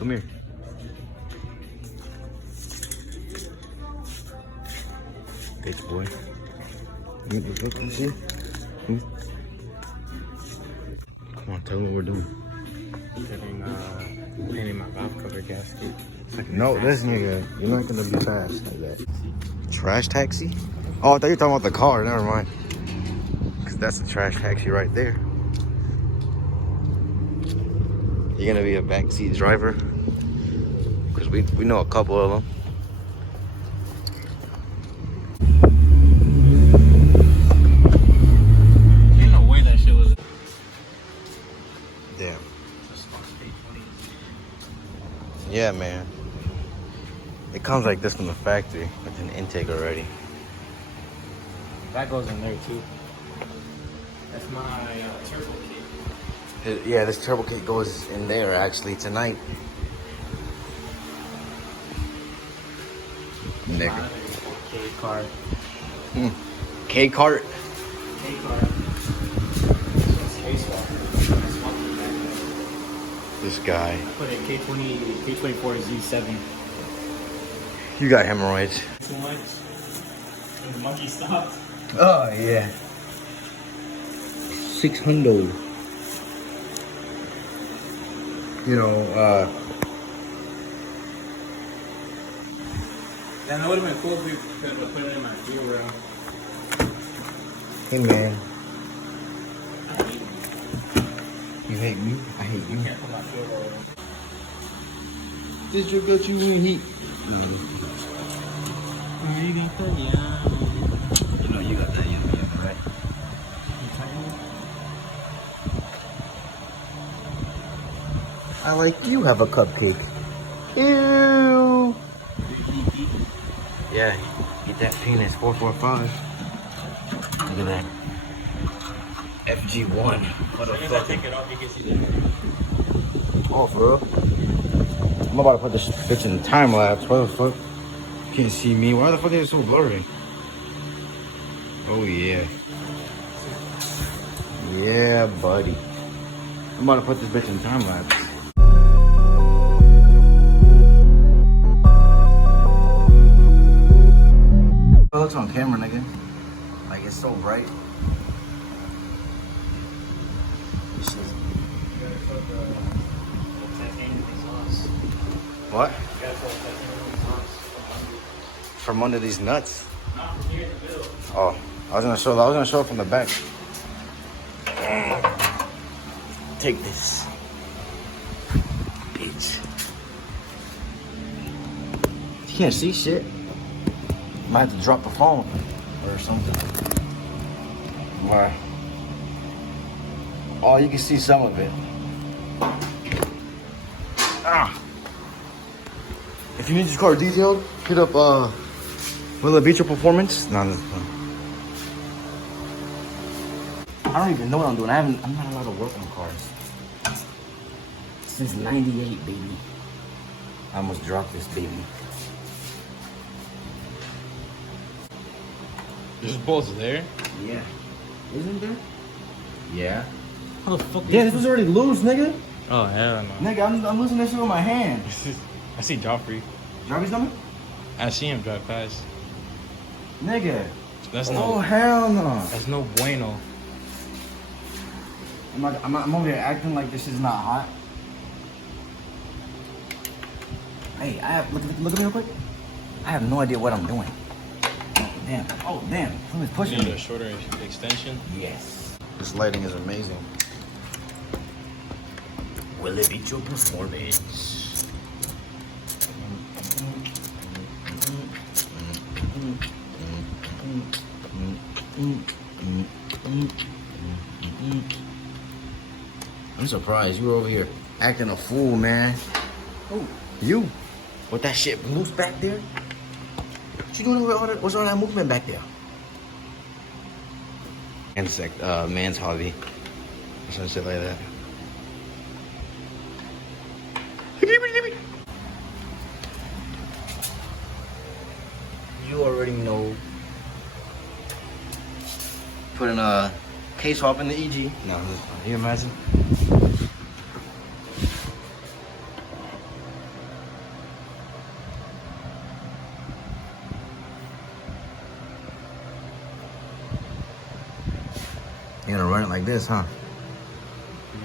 Come here. Bitch boy. Let me see. Come on, tell me what we're doing. Painting my valve cover gasket. No, this nigga, you're not gonna be fast like that. Trash taxi? Oh, I thought you were talking about the car. Never mind. Cause that's a trash taxi right there. You're gonna be a backseat driver? Cause we know a couple of them. Ain't no way that shit was. Damn. Yeah, man. It comes like this from the factory with an intake already. That goes in there too. That's my turbo kit. Yeah, this turbo kit goes in there actually tonight. Nigga. K-card. K-cart. K-card. This guy. I put a K20, K24 Z7. You got hemorrhoids. Too much. And the monkey stopped. Oh, yeah. 600. You know, That would have been cool if we could have put it in my gear room. hey, man. You hate me? I hate you. Can't put my fuel roll. This your got you in heat. No. You know you got that yummy, right? I like you have a cupcake. Ew. Yeah, eat that penis 445. Look at that. FG1. As soon as I take it off, you can see the. Oh, for real? I'm about to put this bitch in time lapse. What the fuck? Can't see me. Why the fuck is it so blurry? Oh, yeah. Yeah, buddy. I'm about to put this bitch in time lapse. It looks on camera, nigga. Like, it's so bright. What? From under these nuts? Oh, I was gonna show it from the back. Take this, bitch. You can't see shit. Might have to drop the phone or something. Why? Oh, you can see some of it. Ah. If you need this car detailed, hit up Will It Beat Your Performance? No, no. I don't even know what I'm doing. I'm not allowed to work on cars. Since '98, baby. I almost dropped this baby. There's bolts there? Yeah. Isn't there? Yeah. How the fuck? Yeah, this was already loose, nigga. Oh, hell no. Nigga, I'm losing this shit with my hand. I see Joffrey. Joffrey's number? I see him drive past. Nigga. That's Oh, no. hell no. That's no bueno. I'm over here acting like this is not hot. Hey, look at me real quick. I have no idea what I'm doing. Damn. Oh, damn. Somebody's You pushing need me. a shorter extension? Yes. This lighting is amazing. Will it beat your performance? I'm surprised you were over here acting a fool, man. Oh, you? With that shit loose back there? What you doing with all that? What's all that movement back there? Insect, man's hobby. Or some shit like that. You already know. Putting a case swap in the EG. No, can you imagine? You're gonna run it like this, huh? Yeah.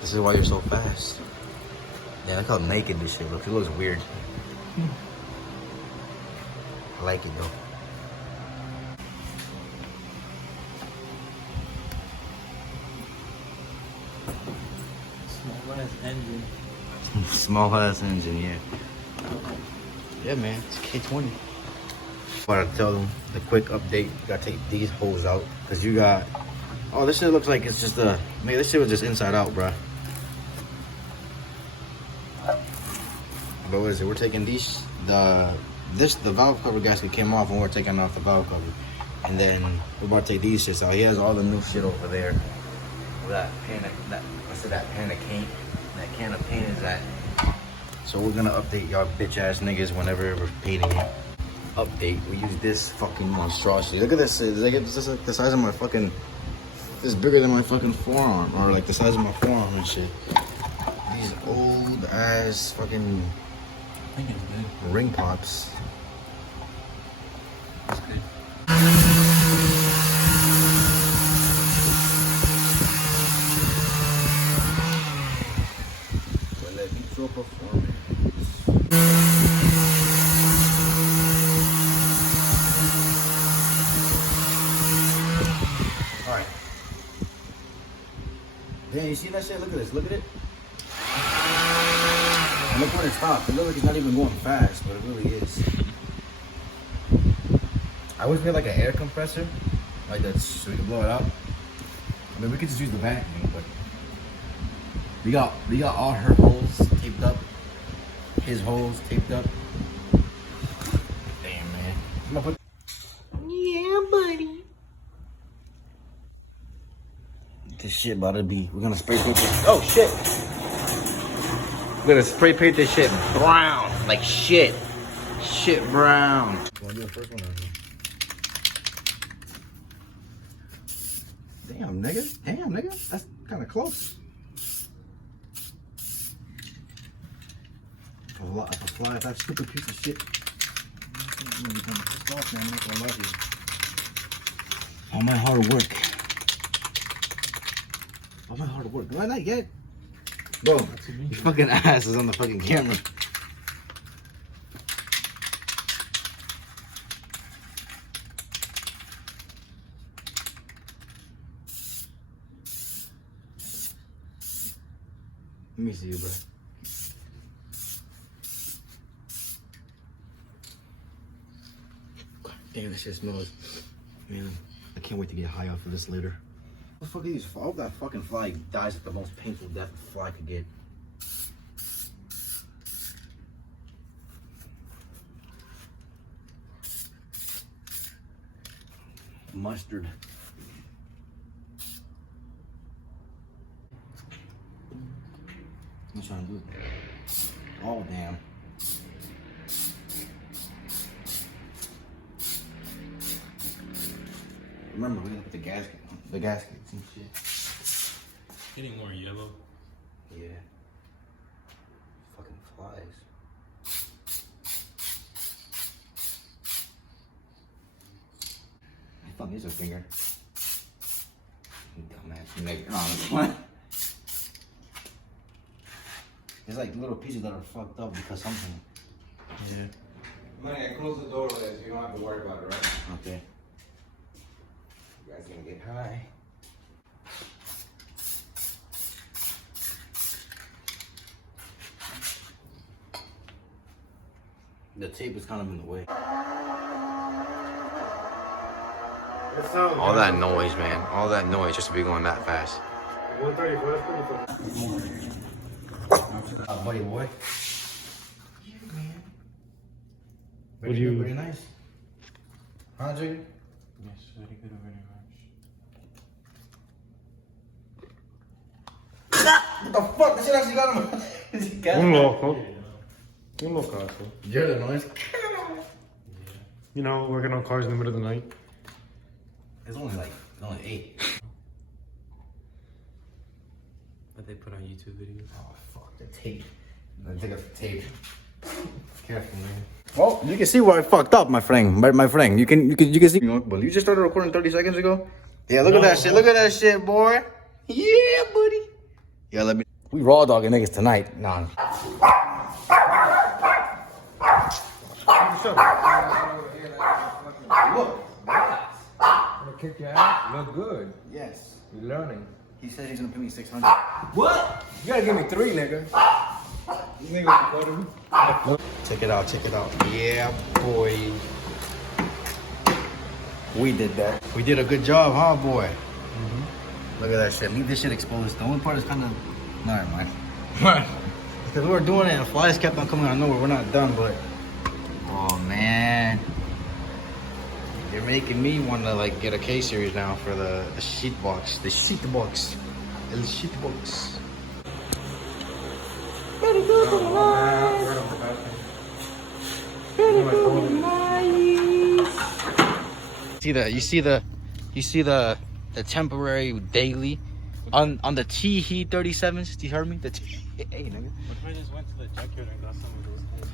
This is why you're so fast. Yeah, look how naked this shit looks. It looks weird. I like it though. Small ass engine. Small ass engine, yeah. Yeah, man, it's K20. But I tell them the quick update. You gotta take these holes out because you got. Oh, this shit looks like it's just a. Man, this shit was just inside out, bruh. But what is it? We're taking these. The valve cover gasket came off, and we're taking off the valve cover. And then we're about to take these shits out. He has all the new shit over there. That pan of that pan of paint. That can of paint is that. So we're gonna update y'all bitch ass niggas whenever we're painting it. Update. We use this fucking monstrosity. Look at this. It's just like the size of my fucking. It's bigger than my fucking forearm, or like the size of my forearm and shit. These old ass fucking. I think it's good. Ring pops. It's good. Performance. Alright. Damn, you see that shit? Look at this. Look at it. And look when it stops. It looks like it's not even going fast, but it really is. I always feel like an air compressor. Like that, so we can blow it out. I mean, we could just use the vacuum, but we got all her holes taped up. His holes taped up. Damn, man. I'm gonna put. Yeah, buddy. This shit about to be. We're gonna spray paint this. Oh shit. We're gonna spray paint this shit brown, like shit. Shit brown. You wanna do the first one? Damn, nigga. Damn, nigga. That's kind of close. If I fly with that stupid piece of shit. I'm gonna become pissed off, man. I'm not gonna lie to you. All my hard work. All my hard work. No, not yet. Bro, your fucking ass is on the fucking camera. Let me see you, bro. Damn, this shit smells. Man, I can't wait to get high off of this later. What the fuck are these? I hope that fucking fly dies at the most painful death a fly could get. Mustard. I'm trying to do it. Oh, damn. Remember, we look at the gaskets and shit. Getting more yellow. Yeah. Fucking flies. I thought these a finger. Dumbass nigga. Oh, there's like little pieces that are fucked up because something. Yeah. Money, I close the door, Liz. You don't have to worry about it, right? Okay. You guys gonna get high. The tape is kind of in the way. All All that noise, man. All that noise just to be going that fast. 134, that's pretty fun. Buddy boy. Yeah, man. What do you- Pretty nice. Huh, Jiggy? Yes, very good, very much. What the fuck? This shit actually got him. Un loco. Un locazo. You hear the noise? You know, working on cars in the middle of the night. It's only 8. But they put on YouTube videos. Oh, fuck, the tape. I'm gonna take out the tape. Careful, man. Well, you can see where I fucked up, my friend. My friend, you can see. But you just started recording 30 seconds ago. Yeah, look at that shit. Look at that shit, boy. Yeah, buddy. Yeah, let me. We raw dogging niggas tonight. Nah. Look. Gonna kick your ass? Look good. Yes. You're learning. He said he's gonna pay me 600. What? You gotta give me 3, nigga. These niggas recording me. Check it out. Check it out. Yeah, boy. We did that. We did a good job, huh, boy? Look at that shit. Leave this shit exposed. The only part is kind of. Never mind. Because we were doing it and flies kept on coming out of nowhere. We're not done, but. Oh, man. You're making me want to, like, get a K series now for the sheet box. The sheet box. El sheet box. Better go to the You see the temporary daily on the T Heat 37s. Do you hear me? The T. Hey, nigga. What if I just went to the junkyard and got some of those old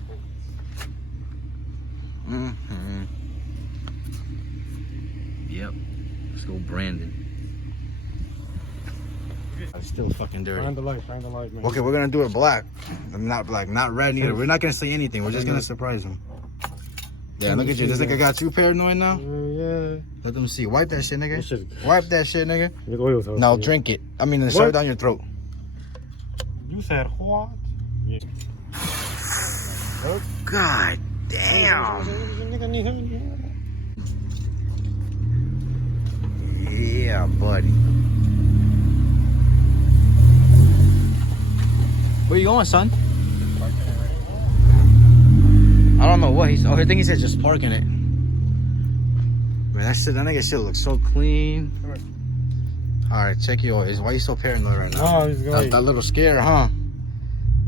bolts? Yep. Let's go, Brandon. It's still fucking dirty. Find the light, man. Okay, we're gonna do it black. Not black, not red neither. We're not gonna say anything. We're just gonna surprise him. Yeah, look at you. This nigga got too paranoid now. Yeah. Let them see. Wipe that shit, nigga. This shit- Wipe that shit, nigga. With oils, Now drink it. I mean, shove it down your throat. You said what? Yeah. God damn. Yeah, buddy. Where you going, son? I don't know what he's. Oh, I think he said just parking it. Man, that nigga shit looks so clean. All right, check yours. Why you so paranoid right now? No, he's good. That little scare, huh?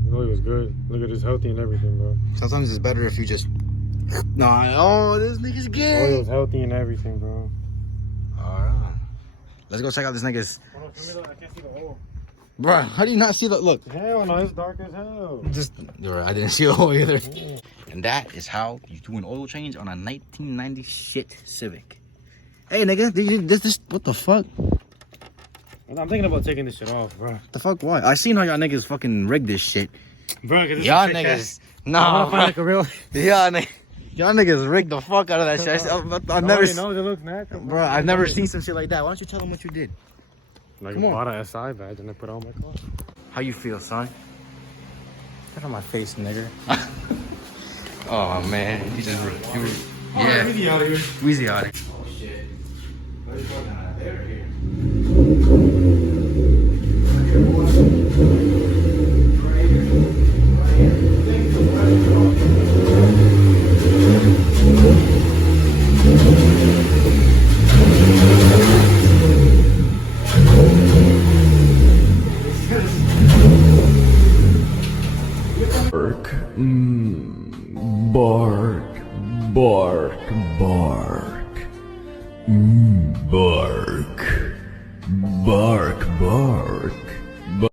No, he was good. Look at his healthy and everything, bro. Sometimes it's better if you just. Nah, oh, this nigga's gay. Oil's healthy and everything, bro. Alright. Let's go check out this nigga's. I can't see the hole. Bruh, how do you not see the look? Hell no, it's dark as hell. Just I didn't see the hole either. And that is how you do an oil change on a 1990 shit Civic. Hey nigga, this what the fuck? I'm thinking about taking this shit off, bro. The fuck why? I seen how y'all niggas fucking rigged this shit. Bro, cause Y'all niggas, nah, find like a real. y'all niggas rigged the fuck out of that shit. I've never, knows it looks natural, bro. I've never seen some shit like that. Why don't you tell them what you did? Like Come I on. bought a SI badge and I put it on my car. How you feel, son? Get on my face, nigga. Oh man, you just yeah. Easy out of here. Weezy out of here. Oh shit. What is going on there here? Bark, bark, bark. Bark, bark, bark.